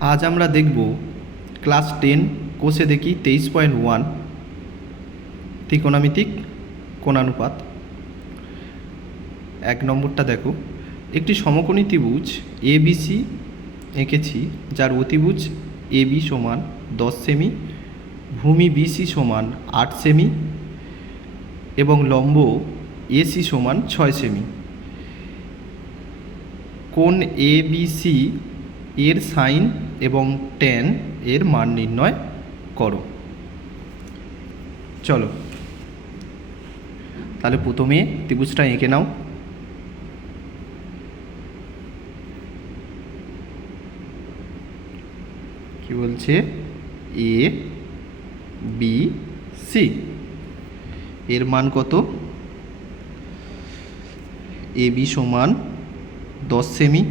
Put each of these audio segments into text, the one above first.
আজ আমরা দেখব ক্লাস 10 কোষে দেখি 23.1 ত্রিকোণমিতিক কোণানুপাত। 1 নম্বরটা দেখো, একটি সমকোণী ত্রিভুজ এবিসি এঁকেছি, যার অতিভুজ এবি সমান 10 সেমি, ভূমি বিসি সমান 8 সেমি এবং লম্ব এসি সমান 6 সেমি। কোণ এবিসি এর সাইন এবং ট্যান এর মান নির্ণয় করো। চলো তাহলে প্রথমে ত্রিভুজটা এঁকে নাও। কি বলছে? এ বি সি এর মান কত? এ বি সমান 10 সেমি,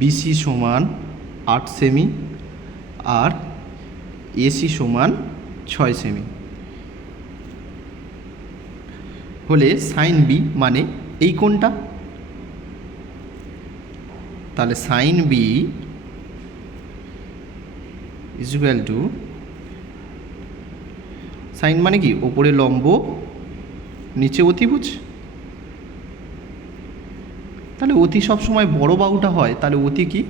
বিসি সমান 8 সেমি আর এসি সমান 6 সেমি হলে সাইন বি মানে এই কোণটা। তাহলে sine B is equal to, sine মানে কি? ওপরে লম্ব নিচে অতিভুজ। তাহলে অতি সবসময় বড় বাহুটা হয়, তাহলে অতি কি?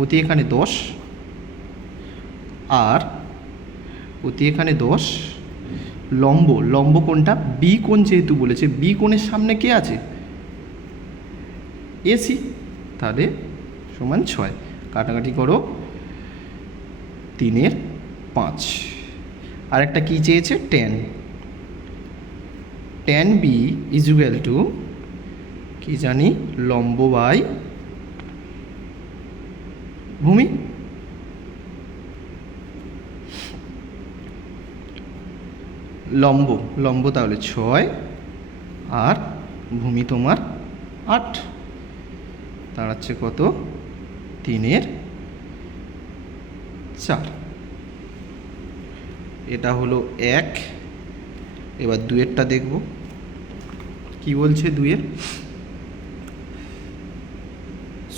অতি এখানে 10 আর অতি এখানে 10, লম্ব লম্ব কোণটা বি কোণ যেহেতু বলেছে, বি কোণের সামনে কে আছে? এসি, তাহলে সমান 6। কাটাকাটি করো, 3 এর 5। আর একটা কী চেয়েছে? Tan. Tan B is equal to কি জানি? লম্ব বাই ভূমি। লম্ব লম্ব তাহলে 6 আর ভূমি তোমার 8, দাঁড়াচ্ছে কত? 3 এর 4। এটা হলো 1। এবার 2-এরটা দেখব কি বলছে। 2-এর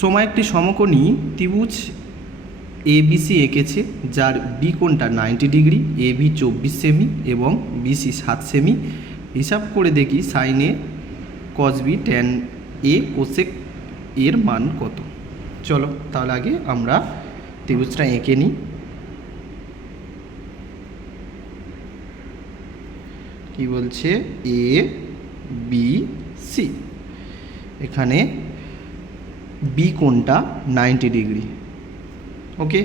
সময় একটি সমকোণী ত্রিভুজ এবিসি এঁকেছে, যার বি কোণটা 90 ডিগ্রি, এ বি 24 সেমি এবং বিসি 7 সেমি। হিসাব করে দেখি sine A cos B tan A cosec এর মান কত। চলো তাহলে আগে আমরা ত্রিভুজটা এঁকে নিই। কি বলছে? এ বি সি, এখানে বি কোণটা 90 ডিগ্রি। ওকে,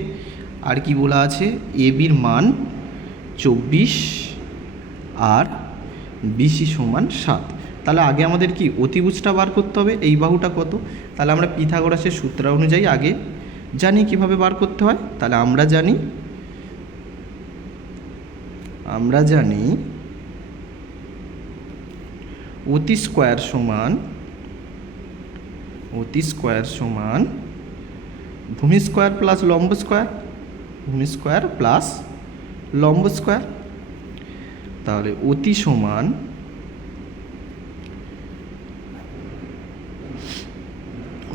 আর কি বলা আছে? এ বির মান 24 আর বিসি সমান 7। তাহলে আগে আমাদের কি অতিভুজটা বার করতে হবে, এই বাহুটা কত। তাহলে আমরা পিথাগোরাসের সূত্র অনুযায়ী আগে জানি কিভাবে বার করতে হয়। তাহলে আমরা জানি অতি স্কোয়ার সমান ভূমি স্কোয়ার প্লাস লম্ব স্কোয়ার, ভূমি স্কোয়ার প্লাস লম্ব স্কোয়ার। তাহলে অতি সমান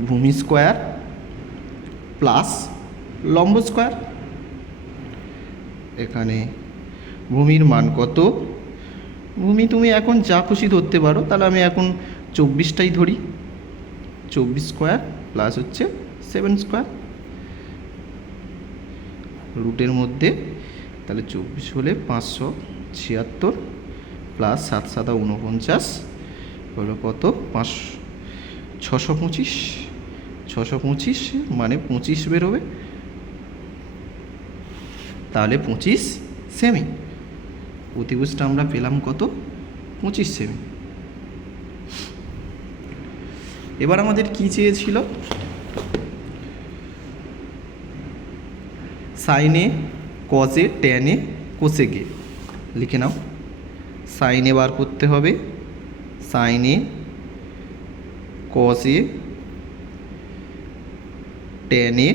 ভূমি স্কোয়ার প্লাস লম্ব স্কোয়ার। এখানে ভূমির মান কত? ভূমি তুমি এখন যা খুশি ধরতে পারো, তাহলে আমি এখন 24টাই ধরি। 24 স্কোয়ার প্লাস হচ্ছে 7 স্কোয়ার রুটের মধ্যে। তাহলে 24 হলে 576 প্লাস 7 7 49 হলো কত? 625। 625 মানে 25 বেরোবে, তাহলে 25 সেমি। অতিভুজটা আমরা পেলাম কত? 25 সেমি। এবার আমাদের কি চেয়েছিল? সাইনে কজে ট্যানে কোসেকে। লিখে নাও। সাইনে বার করতে হবে, সাইনে কজে ট্যানে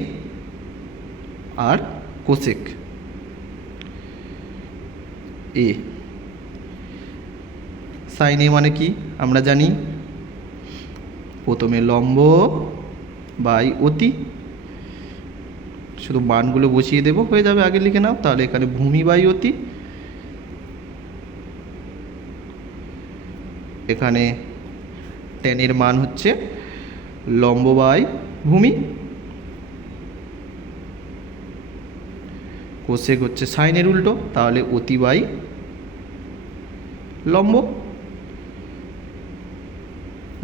আর কোসেক এ। সাইন এ মানে কি? আমরা জানি প্রথমে লম্ব বাই অতি, শুধু মানগুলো বসিয়ে দেবো, হয়ে যাবে, আগে লিখে নাও। তাহলে এখানে ভূমি বাই অতি, এখানে টেনের মান হচ্ছে লম্ব বাই ভূমি, কোসেক হচ্ছে সাইনের উল্টো, তাহলে অতি বাই লম্ব।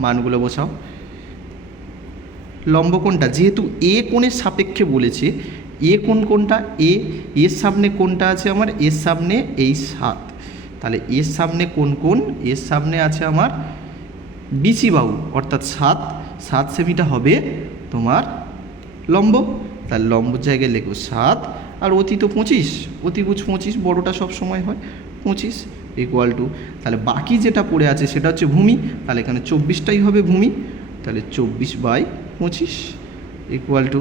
মানগুলো বসাও। লম্ব কোনটা, যেহেতু এ কোণের সাপেক্ষে বলেছে, এ কোণ কোনটা, এর সামনে কোনটা আছে আমার, এর সামনে এই 7, তাহলে এর সামনে কোন কোণ, এর সামনে আছে আমার বিসি বাহু, অর্থাৎ 7 সেমিটা হবে তোমার লম্ব, তাহলে লম্বর জায়গায় লেখো 7, আর অতি তো 25, অতিভুজ 25, বড়টা সব সময় হয় 25 ইকুয়াল টু, তাহলে বাকি যেটা পড়ে আছে সেটা হচ্ছে ভূমি, তাহলে এখানে 24টাই হবে ভূমি, তাহলে 24/25 ইকুয়াল টু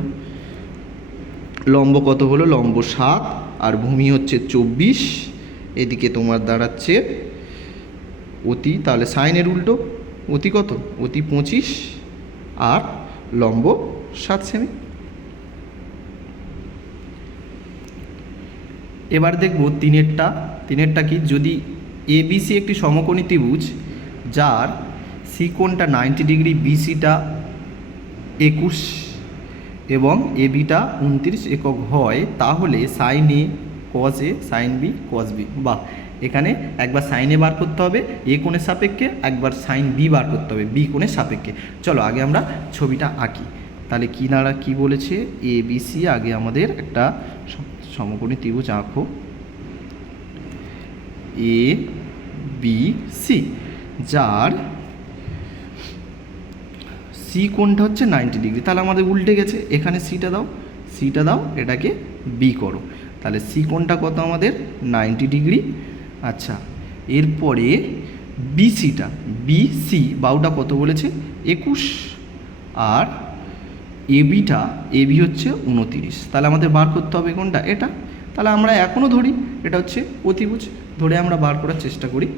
লম্ব কত হলো, লম্ব 7 আর ভূমি হচ্ছে 24, এদিকে তোমার দাঁড়াচ্ছে অতি, তাহলে সাইনের উল্টো, অতি কত, অতি 25 আর লম্ব 7 সেমি। এবার দেখব তিনেরটা কি, যদি এবিসি একটি সমকোণী ত্রিভুজ যার সি কোণটা 90 ডিগ্রি, বিসিটা 21 এবং এবিটা 29 একক হয়, তাহলে sine A cos A, sine B cos B. বাহ, এখানে একবার সাইন এ বার করতে হবে এ কোণের সাপেক্ষে, একবার সাইন বি বার করতে হবে বি কোণের সাপেক্ষে। চলো আগে আমরা ছবিটা আঁকি। তাহলে কি বলেছে, এ বি সি, আগে আমাদের একটা সমকোণী ত্রিভুজ আঁকো, এ বি সি, যার সি কোণটা হচ্ছে 90 ডিগ্রি, তাহলে আমাদের উল্টে গেছে, এখানে সিটা দাও, এটাকে বি করো, তাহলে সি কোণটা কত আমাদের 90 ডিগ্রি। আচ্ছা, এরপরে বিসি বাহুটা কত বলেছে 21, আর এবি হচ্ছে 29, তাহলে আমাদের বার করতে হবে কোনটা, এটা, তাহলে আমরা এখনও ধরি এটা হচ্ছে অতিভুজ, ধরে আমরা বার করার চেষ্টা করি।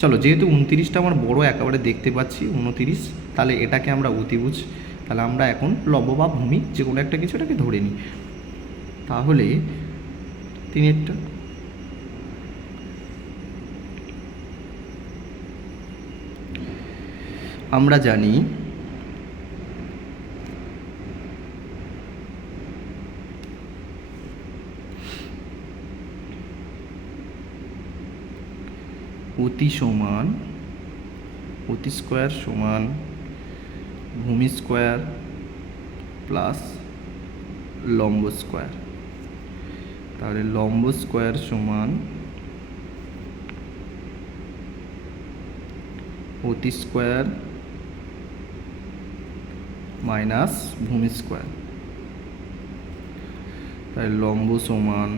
চলো, যেহেতু 29টা আমার বড় একেবারে দেখতে পাচ্ছি, 29, তাহলে এটাকে আমরা অতিভুজ, তাহলে আমরা এখন লম্ব বা ভূমি যে কোনো একটা কিছু এটাকে ধরে নিই। তাহলে তিনেরটা আমরা জানি অতি স্কোয়ার সমান ভূমি স্কোয়ার প্লাস লম্ব স্কোয়ার, তাহলে লম্ব স্কোয়ার সমান অতি স্কোয়ার মাইনাস ভূমি স্কোয়ার, তাই লম্ব সমান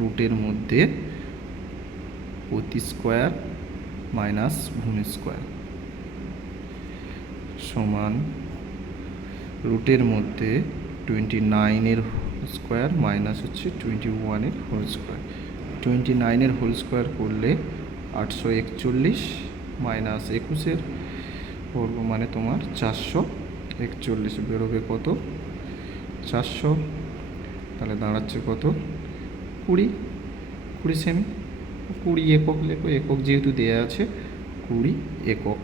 রুটের মধ্যে অতি স্কোয়ার মাইনাস ভূমি স্কোয়ার সমান রুটের মধ্যে 29 স্কোয়ার মাইনাস হচ্ছে 21 হোল স্কোয়ার। 29 হোল স্কোয়ার করলে 841 মাইনাস 21 করবো মানে তোমার 441, বেরোবে কত 400, তাহলে দাঁড়াচ্ছে কত 20 সেমি, 20 একক লেখো, একক যেহেতু দেয়া আছে 20 একক।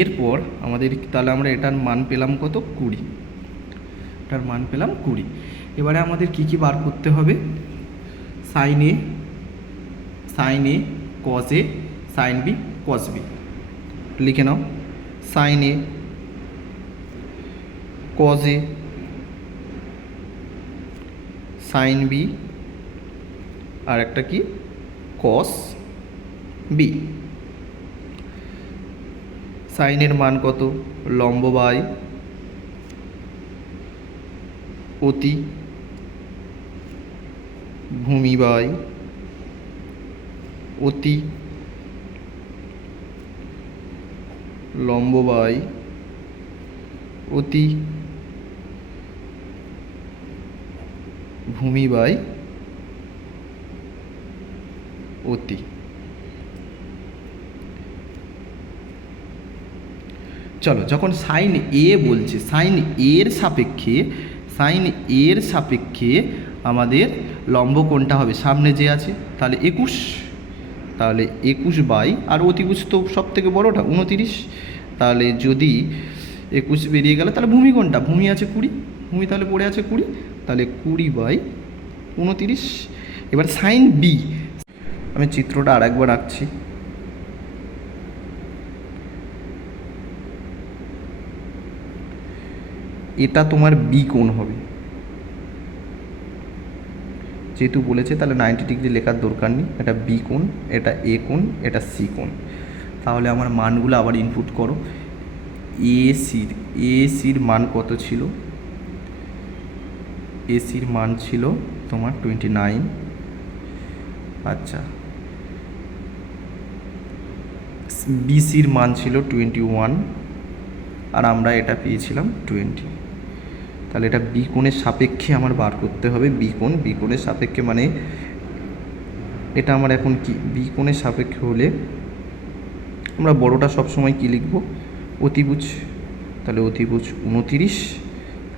এরপর আমাদের তাহলে আমরা এটার মান পেলাম কত 20, এটার মান পেলাম 20। এবারে আমাদের কি বার করতে হবে, sine A cos A, sine B cos B, লিখে নাও, sine A cos A sine B, আর একটা কি কস বি। সাইনের মান কত, লম্ব বাই অতি, ভূমি বাই অতি, লম্ব বাই অতি, ভূমি বাই অতি। চলো, যখন সাইন এ বলছে, সাইন এর সাপেক্ষে আমাদের লম্ব কোণটা হবে, সামনে যে আছে, তাহলে 21, তাহলে 21 বাই, আর অতিভুজ তো সব থেকে বড়োটা 29, তাহলে যদি 21 বেরিয়ে গেল, তাহলে ভূমি কোণটা, ভূমি আছে 20, ভূমি তাহলে পড়ে আছে 20, তাহলে 20 বাই 29। এবার সাইন বি, আমি চিত্রটা আরেকবার আঁকছি। এটা তোমার বি কোণ হবে, যেহেতু বলেছে তাহলে 90 ডিগ্রি লেখার দরকার নেই। এটা বি কোণ, এটা এ কোণ, এটা সি কোণ। তাহলে আমার মানগুলো আবার ইনপুট করো। এসির মান কত ছিল? এসির মান ছিল তোমার 29। আচ্ছা, বিসির মান ছিল 21, আর আমরা এটা পেয়েছিলাম 20। তাহলে এটা বি কোণের সাপেক্ষে আমার বার করতে হবে। বি কোণের সাপেক্ষে মানে এটা আমার এখন কি, বি কোণের সাপেক্ষে হলে আমরা বড়টা সবসময় কি লিখব? অতিভুজ। তাহলে অতিভুজ 29,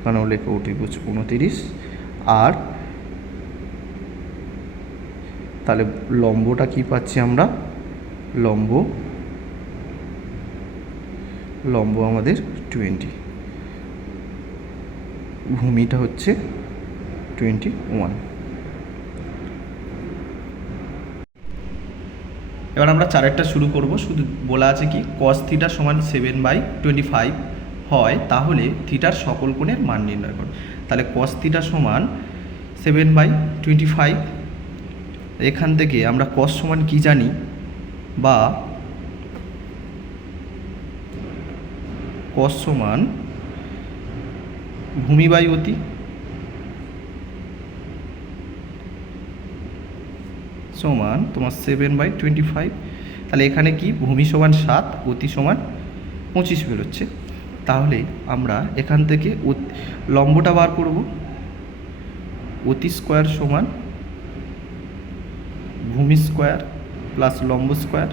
কারণ লেখো অতিভুজ 29। আর তাহলে লম্বটা কি পাচ্ছি আমরা? লম্ব আমাদের 20, ভূমিটা হচ্ছে 21। এবার আমরা চারেরটা শুরু করব। শুধু বলা আছে কি, cos থিটা সমান 7/25 হয়, তাহলে থিটার সকল কোণের মান নির্ণয় করো। তাহলে cos থিটা সমান 7/25, এখান থেকে আমরা cos সমান কি জানি, বা cos সমান ভূমি বাই অতি, সমান তোমার 7/25। তাহলে এখানে কি, ভূমি সমান 7, অতি সমান 25 বেরোচ্ছে। তাহলে আমরা এখান থেকে লম্বটা বার করব। অতি স্কোয়ার সমান ভূমি স্কোয়ার প্লাস লম্ব স্কোয়ার।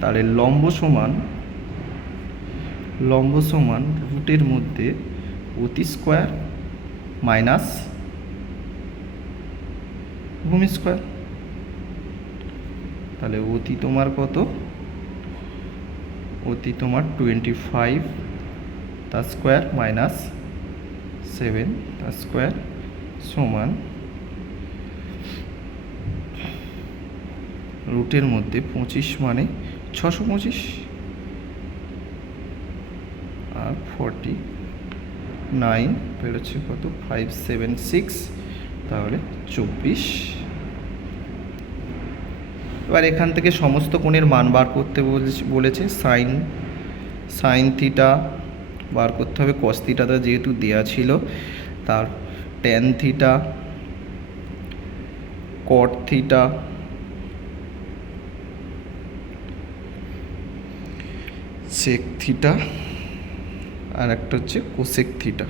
তাহলে লম্ব সমান রুটের মধ্যে অতি স্কোয়ার মাইনাস ভূমি স্কোয়ার। তাহলে অতি তোমার কত? অতি তোমার 25 তার স্কোয়ার মাইনাস 7 তার স্কোয়ার সমান রুটের মধ্যে 25 মানে 625 আর 49 বেরোচ্ছে কত? 576, তাহলে 24। এবার এখান থেকে সমস্ত কোণের মান বার করতে বলেছে। সাইন থিটা বার করতে হবে, কস থিটাটা যেহেতু দেওয়া ছিল, তার tan theta, cot theta, sec theta, আর একটা হচ্ছে কোসেক থিটা।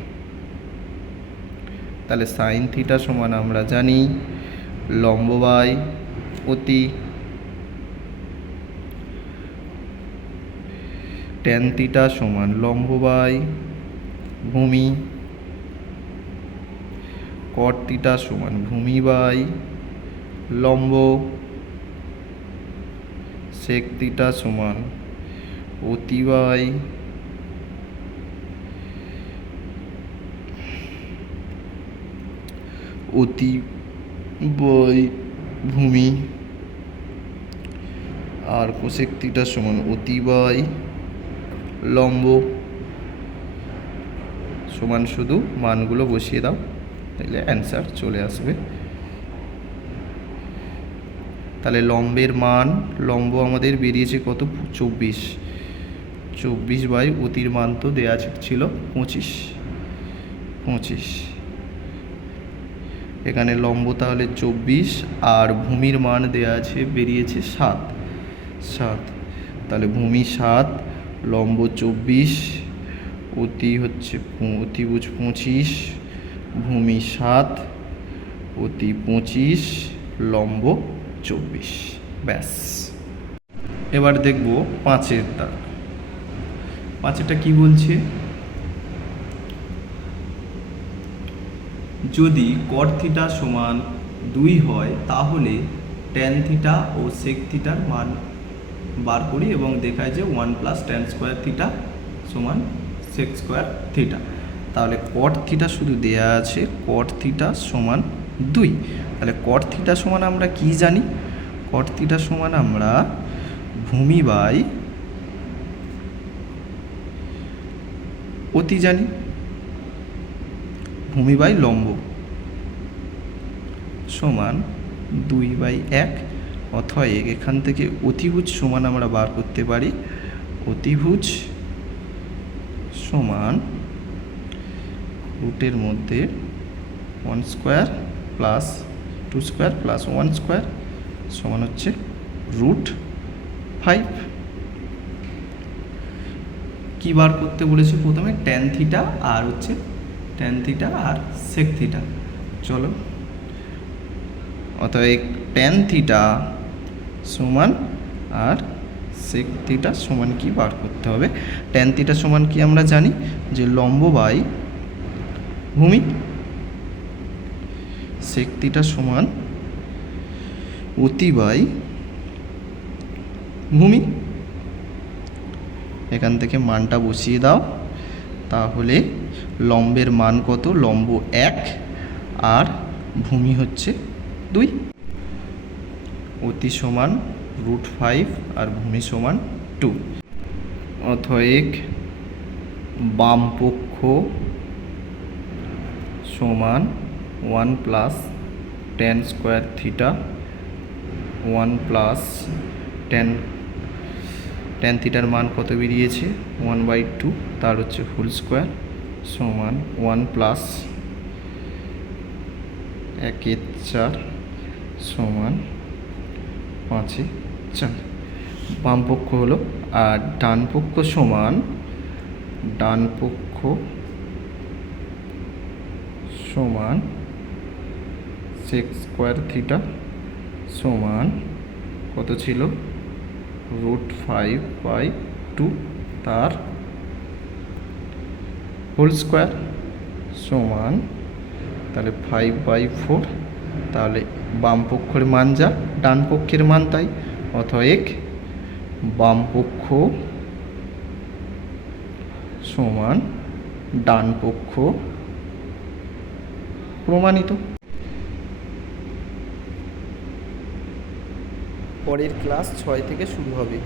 তাহলে সাইন থিটা সমান আমরা জানি লম্ব বাই অতি, ট্যান থিটা সমান লম্ব বাই ভূমি, কট থিটা সমান ভূমি বাই লম্ব, সেক থিটা সমান অতি বাই ভূমি, আর কোসেক থিটা সমান অতি বাই লম্ব। সমান শুধু মানগুলো বসিয়ে দাও, তাহলে অ্যান্সার চলে আসবে। তাহলে লম্বের মান, লম্ব আমাদের বেরিয়েছে কত? 24 বাই অতির মান তো দেওয়া ছিল 25। এখানে লম্ব তাহলে 24, আর ভূমির মান দেওয়া আছে, বেরিয়েছে 7। তাহলে ভূমি 7, লম্ব 24, অতি হচ্ছে অতিভুজ 25, ভূমি 7, অতি 25, লম্ব 24। ব্যাস। এবার দেখব 5-এর দাগ। 5 কি বলছে, যদি কট থিটা সমান 2 হয় তাহলে ট্যান থিটা ও সেক থিটার মান বার করি এবং দেখায় যে 1 প্লাস ট্যান স্কোয়ার থিটা সমান সেক স্কোয়ার থিটা। তাহলে কট থিটা শুধু দেয়া আছে, কট থিটা সমান 2। তাহলে কট থিটা সমান আমরা কি জানি, কট থিটা সমান আমরা ভূমি বাই অতি জানি, ভূমি বাই লম্ব সমান 2/1। অতএব এখান থেকে অতিভুজ সমান আমরা বার করতে পারি, অতিভুজ সমান রুটের মধ্যে 1 square plus 2 square plus 1 square সমান হচ্ছে √5। কি বার করতে বলেছে প্রথমে, ট্যান থিটা আর হচ্ছে ট্যান থিটা আর সেক থিটা। চলো, অতএব ট্যান থিটা সমান আর সেক থিটা সমান কি বার করতে হবে। ট্যান থিটা সমান কি আমরা জানি যে লম্ব বাই ভূমি, সেক থিটা সমান অতি বাই ভূমি। এখান থেকে মানটা বসিয়ে দাও, তাহলে লম্বের মান কত, লম্ব 1 আর ভূমি হচ্ছে 2। অতি সমান √5 আর ভূমি সমান 2। অতএব বাম পক্ষ সমান 1 plus tan square theta 1 plus tan থিটার মান কত বেরিয়েছে 1/2, তার হচ্ছে হোল স্কোয়ার সমান 1 প্লাস 1/4 সমান 5/4। বাম পক্ষ হলো, আর ডান পক্ষ সমান সেক স্কোয়ার থিটা সমান কত ছিল, √5/2 তার হোল স্কোয়ার সমান তাহলে 5/4। তাহলে বাম পক্ষের মান যা ডান পক্ষের মান তাই, অতএব বাম পক্ষ সমান ডান পক্ষ প্রমাণিত। পরের ক্লাস 6 থেকে শুরু হবে।